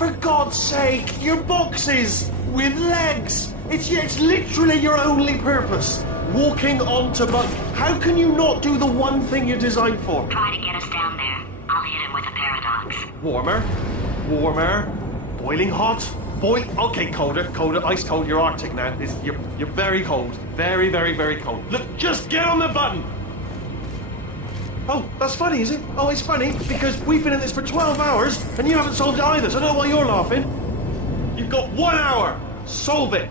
For God's sake, your boxes with legs. It's literally your only purpose. Walking onto buttons. How can you not do the one thing you're designed for? Try to get us down there. I'll hit him with a paradox. Warmer, warmer, boiling hot, okay, colder, ice cold. You're Arctic now. You're very cold, very, very, very cold. Look, just get on the button. Oh, that's funny, is it? Oh, it's funny because we've been in this for 12 hours and you haven't solved it either. So I don't know why you're laughing. You've got 1 hour. Solve it.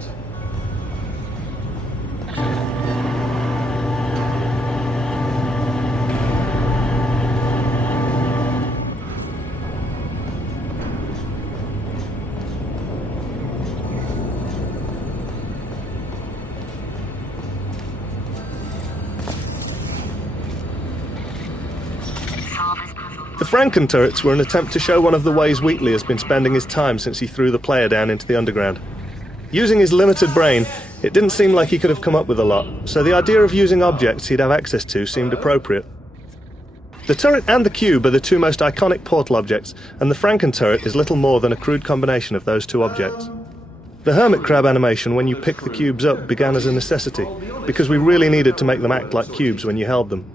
The Franken turrets were an attempt to show one of the ways Wheatley has been spending his time since he threw the player down into the underground. Using his limited brain, it didn't seem like he could have come up with a lot, so the idea of using objects he'd have access to seemed appropriate. The turret and the cube are the two most iconic Portal objects, and the Franken turret is little more than a crude combination of those two objects. The hermit crab animation when you pick the cubes up began as a necessity, because we really needed to make them act like cubes when you held them.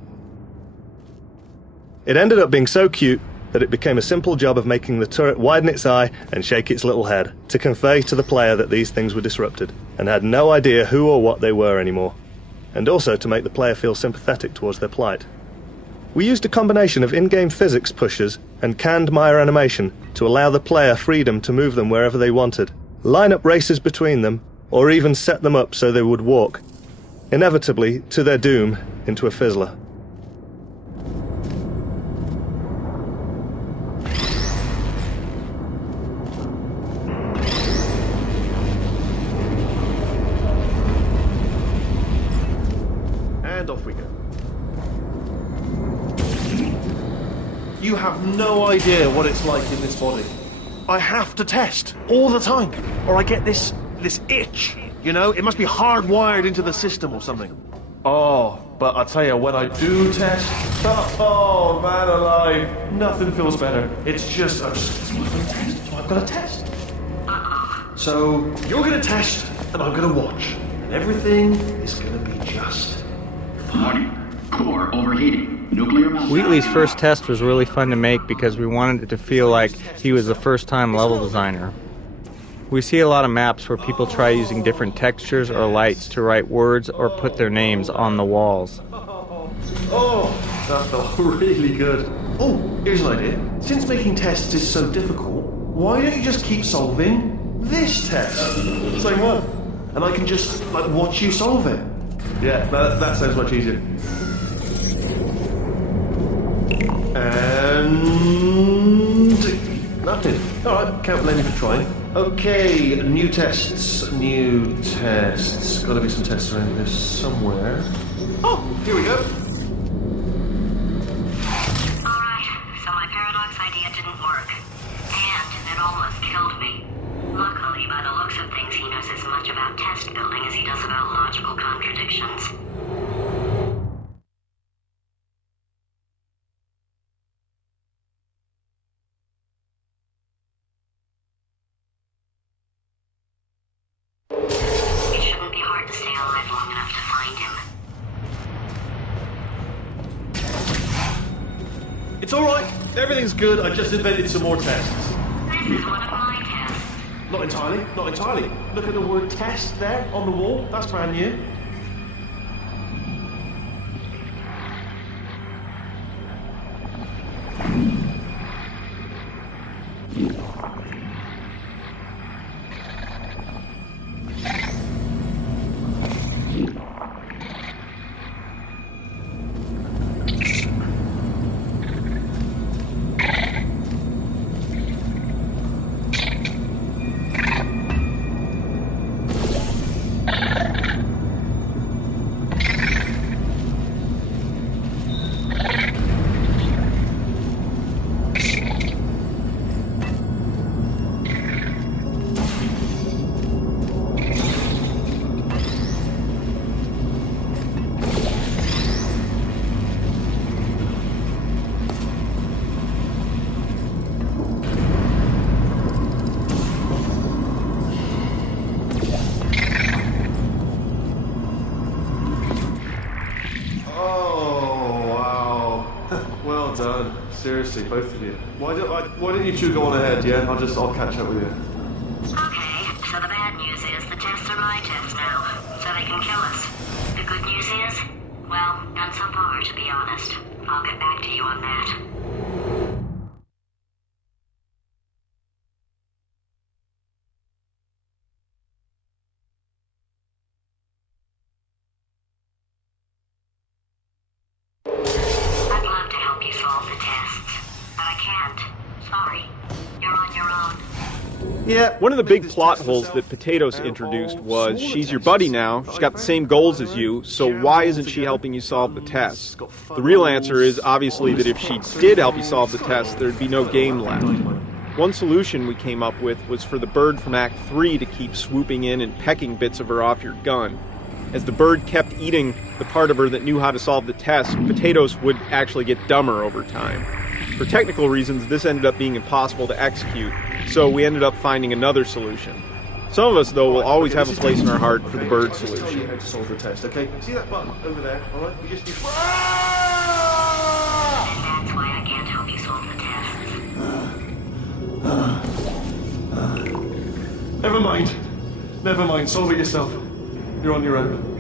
It ended up being so cute that it became a simple job of making the turret widen its eye and shake its little head to convey to the player that these things were disrupted and had no idea who or what they were anymore, and also to make the player feel sympathetic towards their plight. We used a combination of in-game physics pushes and canned Maya animation to allow the player freedom to move them wherever they wanted, line up races between them, or even set them up so they would walk, inevitably, to their doom, into a fizzler. And off we go. You have no idea what it's like in this body. I have to test all the time, or I get this itch. You know, it must be hardwired into the system or something. Oh, but I tell you, when I do test, oh man alive, nothing feels better. It's just, I've got to test. So you're going to test, and I'm going to watch, and everything is going to be just fine. Core overheating. Nuclear meltdown. Wheatley's first test was really fun to make because we wanted it to feel like he was a first-time level designer. We see a lot of maps where people try using different textures or lights to write words or put their names on the walls. Oh, that felt really good. Oh, here's an idea. Since making tests is so difficult, why don't you just keep solving this test? Same one. And I can just, watch you solve it. Yeah, that sounds much easier. And nothing. Alright, can't blame you for trying. Okay, new tests. Gotta be some tests around here somewhere. Oh, here we go. Alright, so my paradox idea didn't work. And it almost killed me. Luckily, by the looks of things, he knows as much about test building as he does about logical contradictions. It shouldn't be hard to stay alive long enough to find him. It's alright. Everything's good. I just invented some more tests. This is one of my tests. Not entirely. Look at the word test there on the wall. That's brand new. man. Seriously, both of you. Why don't you two go on ahead, yeah? I'll catch up with you. Okay, so the bad news is the tests are my tests now, so they can kill us. The good news is, well, none so far, to be honest. I'll get back to you on that. I'd love to help you solve the tests, but I can't. Sorry. You're on your own. Yeah. One of the big plot holes that Potatoes introduced was she's your buddy now, she's got the same goals as you, so why isn't she helping you solve the tests? The real answer is obviously that if she did help you solve the tests, there'd be no game left. One solution we came up with was for the bird from Act 3 to keep swooping in and pecking bits of her off your gun. As the bird kept eating the part of her that knew how to solve the test, Potatoes would actually get dumber over time. For technical reasons, this ended up being impossible to execute, so we ended up finding another solution. Some of us, though, will always have a place in our heart for the bird I'll just tell you solution. how to solve the test, okay? See that button over there, alright? You just... And that's why I can't help you solve the tests. Never mind. Never mind. Solve it yourself. You're on your own.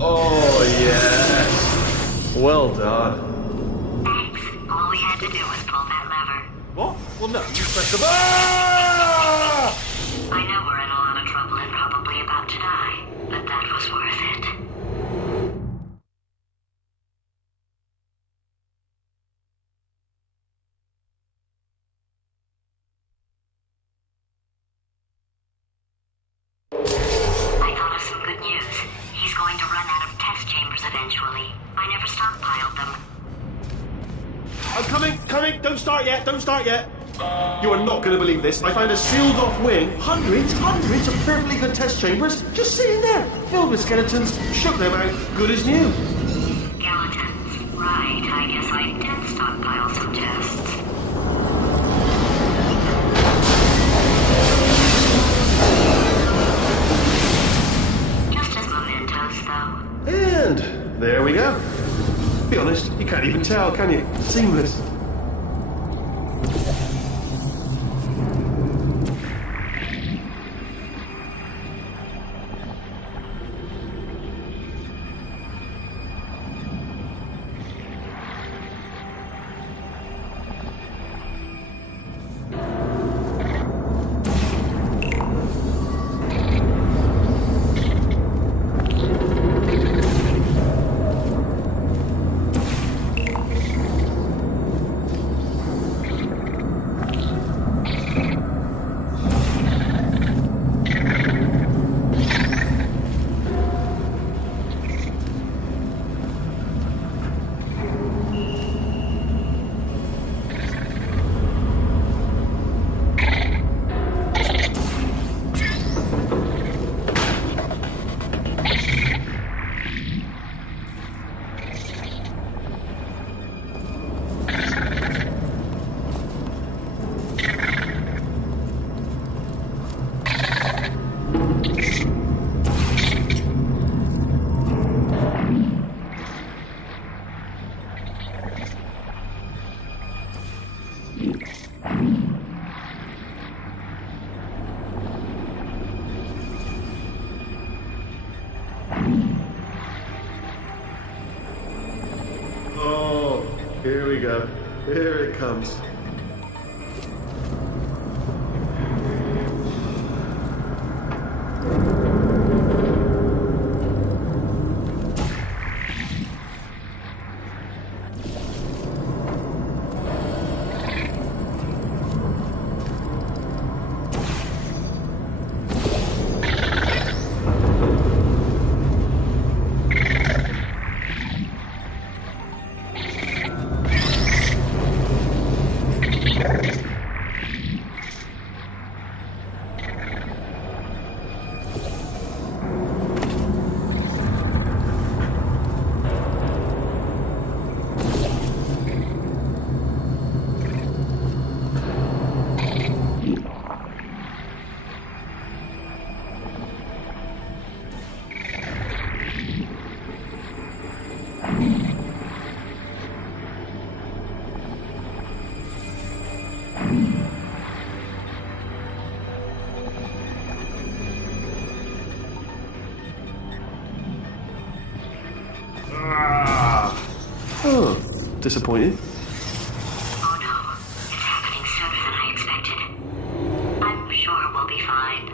Oh, yes. Well done. Thanks. All we had to do was pull that lever. What? Well, no. You press the... I know we're in a lot of trouble and probably about to die, but that was worth it. I thought of some good news. He's going to run out of test chambers eventually. I never stockpiled them. I'm coming. Don't start yet. You are not going to believe this. I found a sealed-off wing. Hundreds of perfectly good test chambers just sitting there, filled with skeletons. Shook them out, good as new. Skeletons. Right, I guess I did stockpile some tests. Just as mementos, though. And there we go. Be honest, you can't even tell, can you? Seamless. Oh, here we go. Here it comes. Oh, disappointing. Oh no, it's happening sooner than I expected. I'm sure we'll be fine.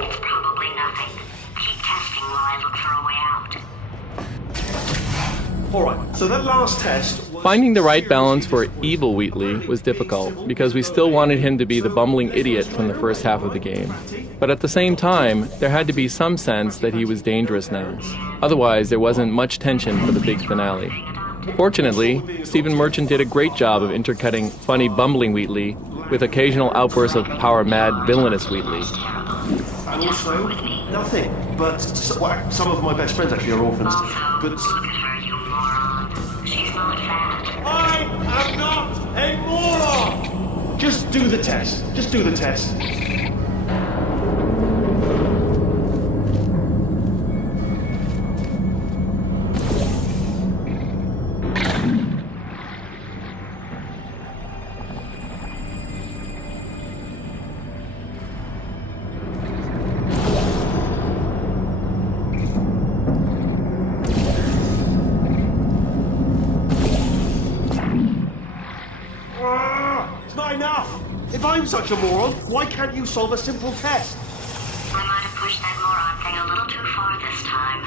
It's probably nothing. Keep testing while I look for a way out. Alright, so that last test was... Finding the right balance for evil Wheatley was difficult because we still wanted him to be the bumbling idiot from the first half of the game. But at the same time, there had to be some sense that he was dangerous now. Otherwise, there wasn't much tension for the big finale. Fortunately, Stephen Merchant did a great job of intercutting funny bumbling Wheatley with occasional outbursts of power-mad villainous Wheatley. And also, nothing. But some of my best friends actually are orphans. But... Look at her, you moron. She's not fat. I am not a moron! Just do the test. Just do the test. It's not enough! If I'm such a moron, why can't you solve a simple test? I might have pushed that moron thing a little too far this time.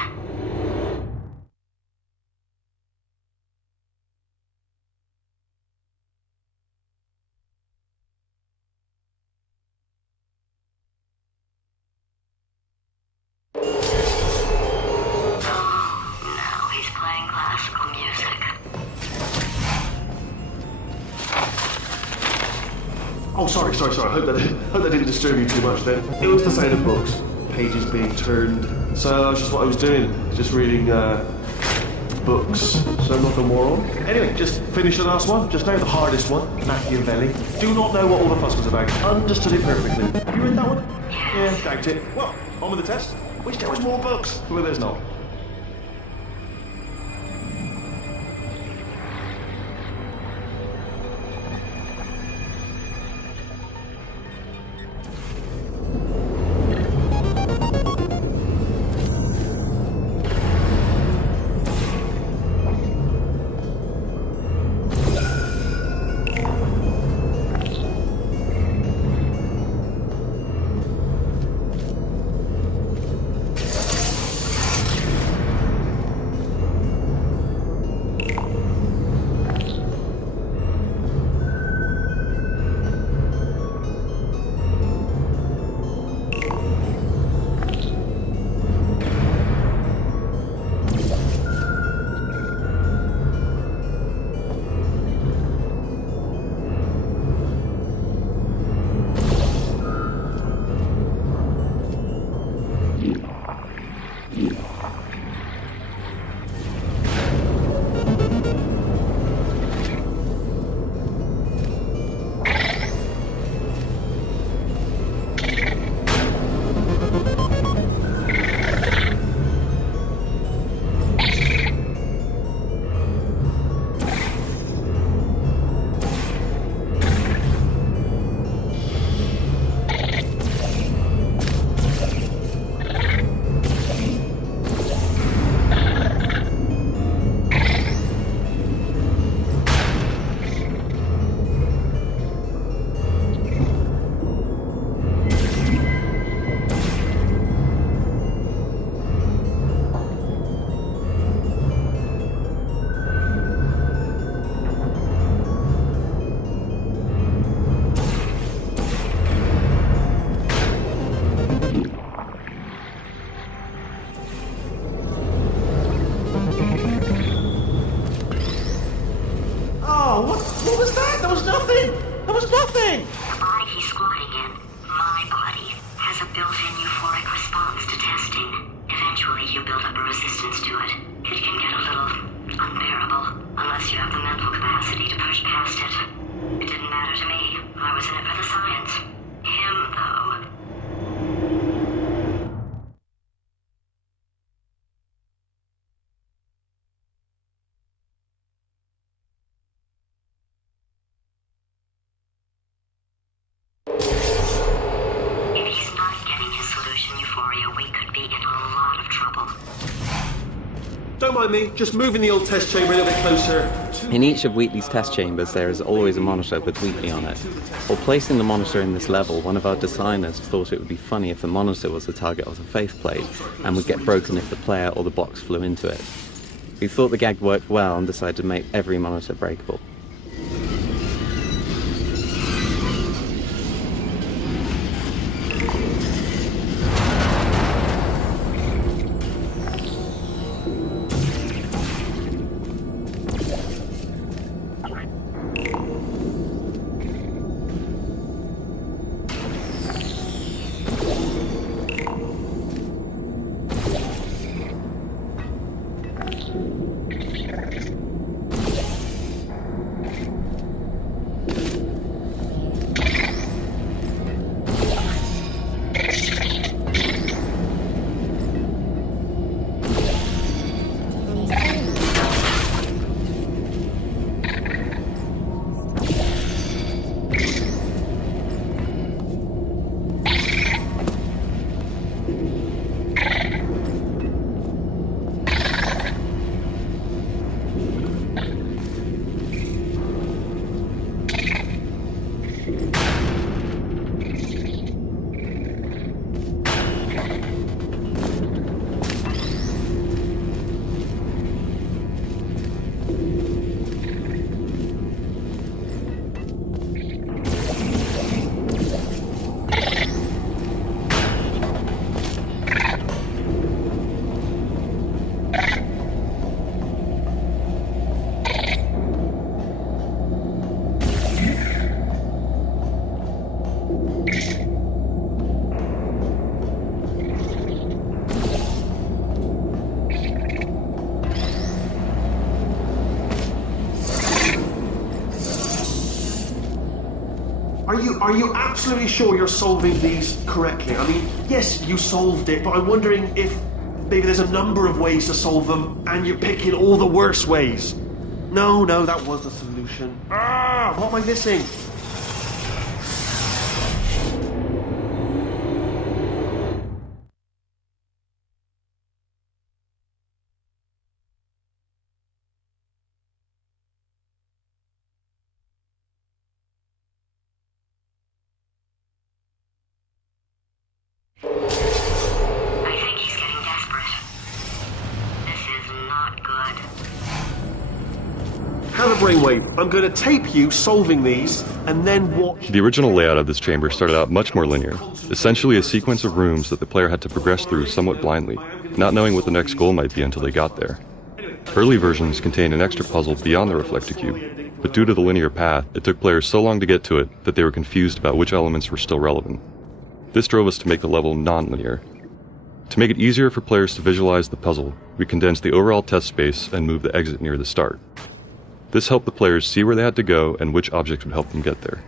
Oh, now he's playing classical music. Oh, sorry. I hope that didn't disturb you too much then. It was the sound of books, pages being turned. So that's just what I was doing, just reading books. So I'm not a moron. Anyway, just finish the last one. Just now the hardest one, Machiavelli. Do not know what all the fuss was about. Understood it perfectly. You read that one? Yeah, doubt it. Well, on with the test. Wish there was more books. Well, there's not. What was that? There was nothing! There was nothing! The body he's squatting in, my body, has a built-in euphoric response to testing. Eventually you build up a resistance to it. It can get a little unbearable, unless you have the mental capacity to push past it. It didn't matter to me. I was in it for the science. Him, though. be in a lot of trouble. Don't mind me, just moving the old test chamber a little bit closer. In each of Wheatley's test chambers there is always a monitor with Wheatley on it. While placing the monitor in this level, one of our designers thought it would be funny if the monitor was the target of the faith plate and would get broken if the player or the box flew into it. We thought the gag worked well and decided to make every monitor breakable. Are you absolutely sure you're solving these correctly? I mean, yes, you solved it, but I'm wondering if maybe there's a number of ways to solve them, and you're picking all the worst ways. No, that was the solution. What am I missing? I think he's getting desperate. This is not good. Have a brainwave. I'm going to tape you solving these, and then watch. The original layout of this chamber started out much more linear, essentially a sequence of rooms that the player had to progress through somewhat blindly, not knowing what the next goal might be until they got there. Early versions contained an extra puzzle beyond the reflector cube, but due to the linear path, it took players so long to get to it that they were confused about which elements were still relevant. This drove us to make the level non-linear. To make it easier for players to visualize the puzzle, we condensed the overall test space and moved the exit near the start. This helped the players see where they had to go and which objects would help them get there.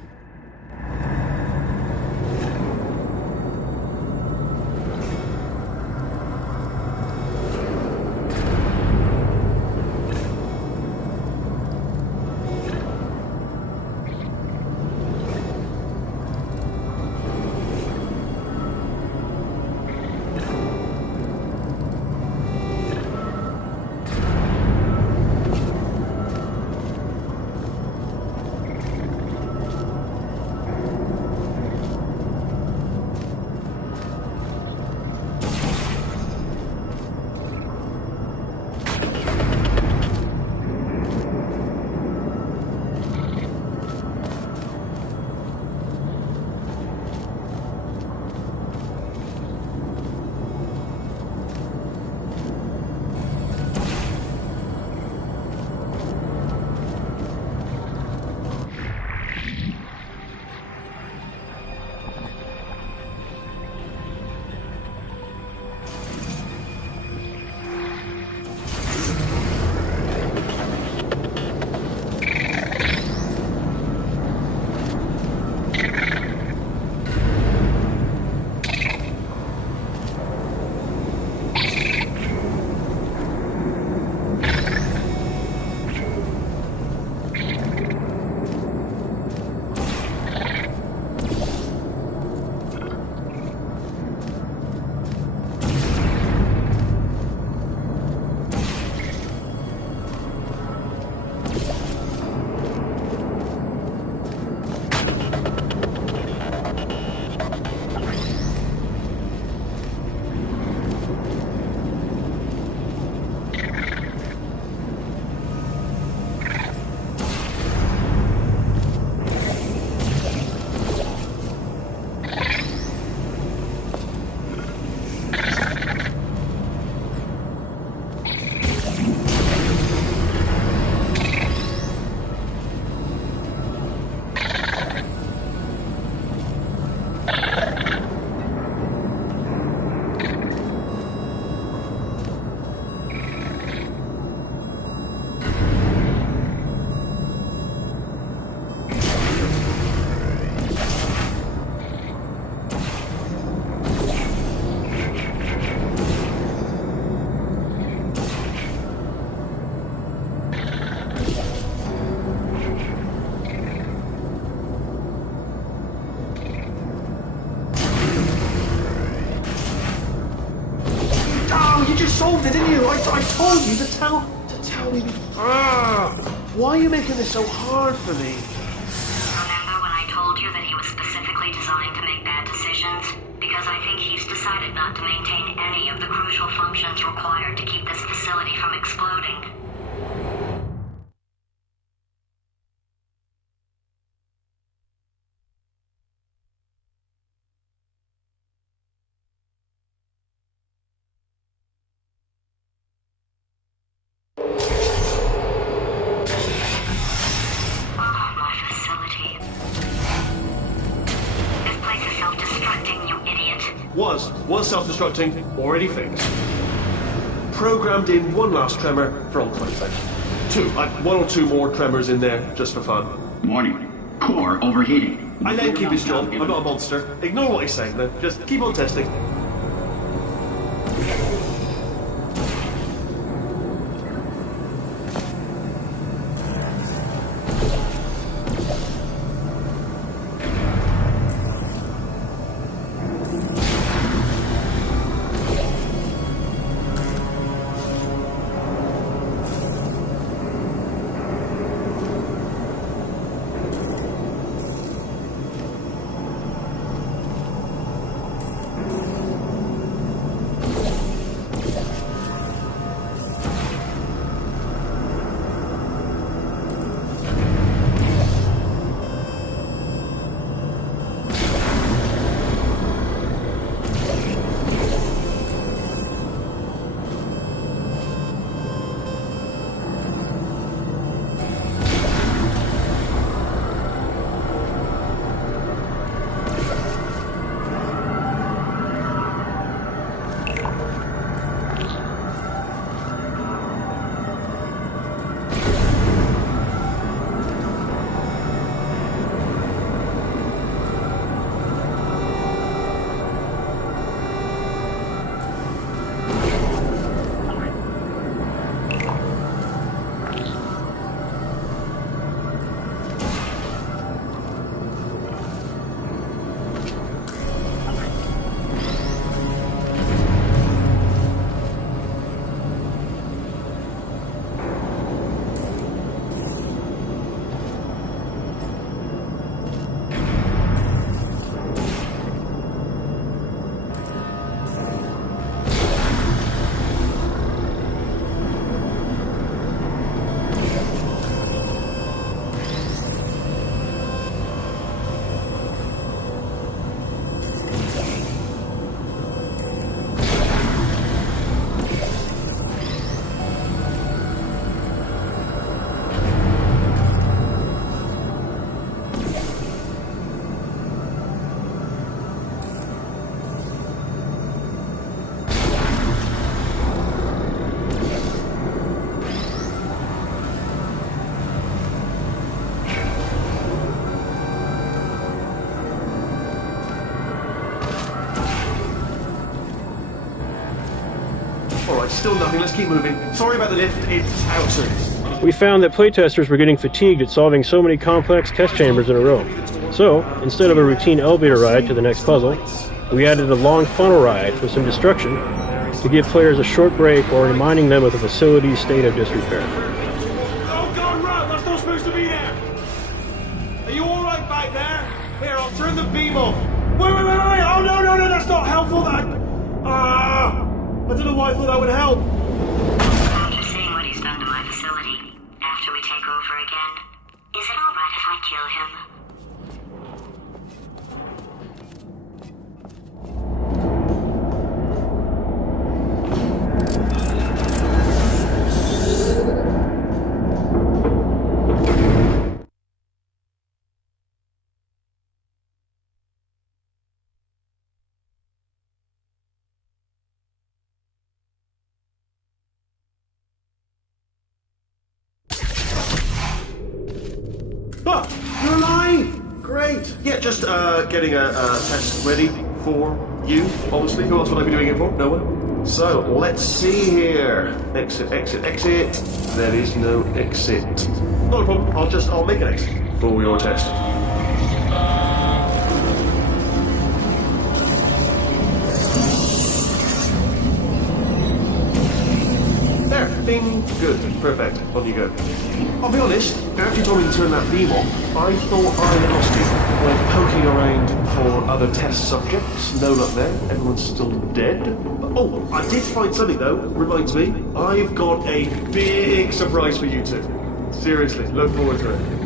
just solved it, didn't you? I told you to tell me. Why are you making this so hard for me? Remember when I told you that he was specifically designed to make bad decisions? Because I think he's decided not to maintain any of the crucial functions required to keep this facility from exploding. Was self-destructing, already fixed. Programmed in one last tremor for ultimate effect. One or two more tremors in there, just for fun. Warning. Core overheating. I let him keep his job. I'm not a monster. Ignore what he's saying, though. Just keep on testing. Alright, still nothing. Let's keep moving. Sorry about the lift. It's out soon. We found that playtesters were getting fatigued at solving so many complex test chambers in a row. So, instead of a routine elevator ride to the next puzzle, we added a long funnel ride with some destruction to give players a short break while reminding them of the facility's state of disrepair. Oh God, Rat! That's not supposed to be there! Are you alright back there? Here, I'll turn the beam off. Wait! Oh no, that's not helpful! I don't know why I thought that would help. After seeing what he's done to my facility, after we take over again, is it alright if I kill him? You're alive! Great! Yeah, just getting a test ready for you, obviously. Who else would I be doing it for? No one. So, let's see here. Exit. There is no exit. Not a problem. I'll make an exit for your test. Everything good. Perfect. On you go. I'll be honest, after you told me to turn that beam off, I thought I lost you. Went poking around for other test subjects. No luck there. Everyone's still dead. Oh, I did find something though. Reminds me, I've got a big surprise for you two. Seriously, look forward to it.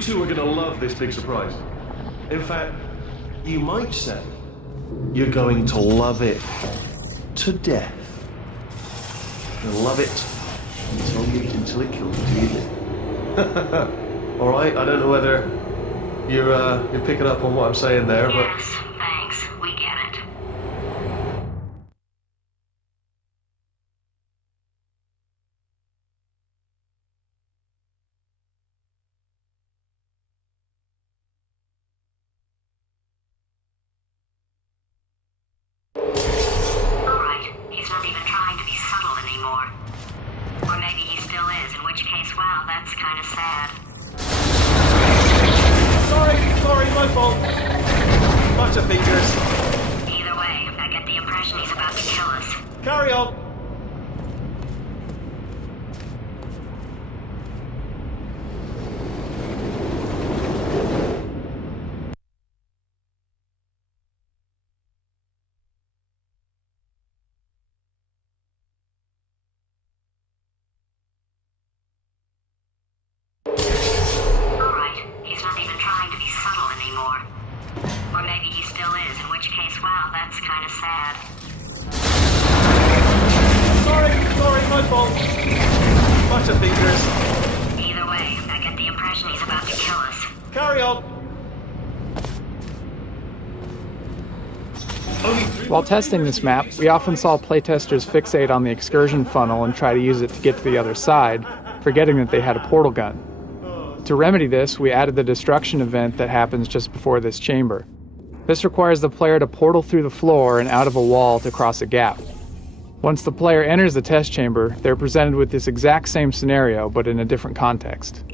Two are gonna love this big surprise. In fact, you might say you're going to love it to death. You'll love it until it kills you. All right. I don't know whether you're picking up on what I'm saying there, but. Yes, thanks. We get it. Or maybe he still is, in which case, wow, that's kind of sad. Sorry, my fault. Bunch of fingers. Either way, I get the impression he's about to kill us. Carry on. Or maybe he still is, in which case, wow, that's kind of sad. Sorry, my fault. Bunch of fingers. Either way, I get the impression he's about to kill us. Carry on. While testing this map, we often saw playtesters fixate on the excursion funnel and try to use it to get to the other side, forgetting that they had a portal gun. To remedy this, we added the destruction event that happens just before this chamber. This requires the player to portal through the floor and out of a wall to cross a gap. Once the player enters the test chamber, they're presented with this exact same scenario, but in a different context.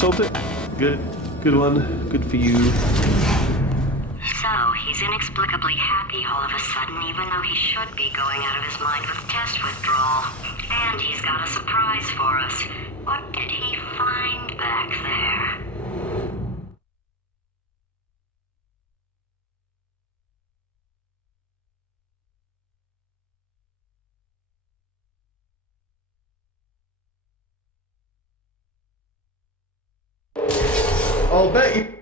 solved it? Good. Good one. Good for you. So, he's inexplicably happy all of a sudden, even though he should be going out of his mind with test withdrawal. And he's got a surprise for us. What did he find back there? I'll bet you...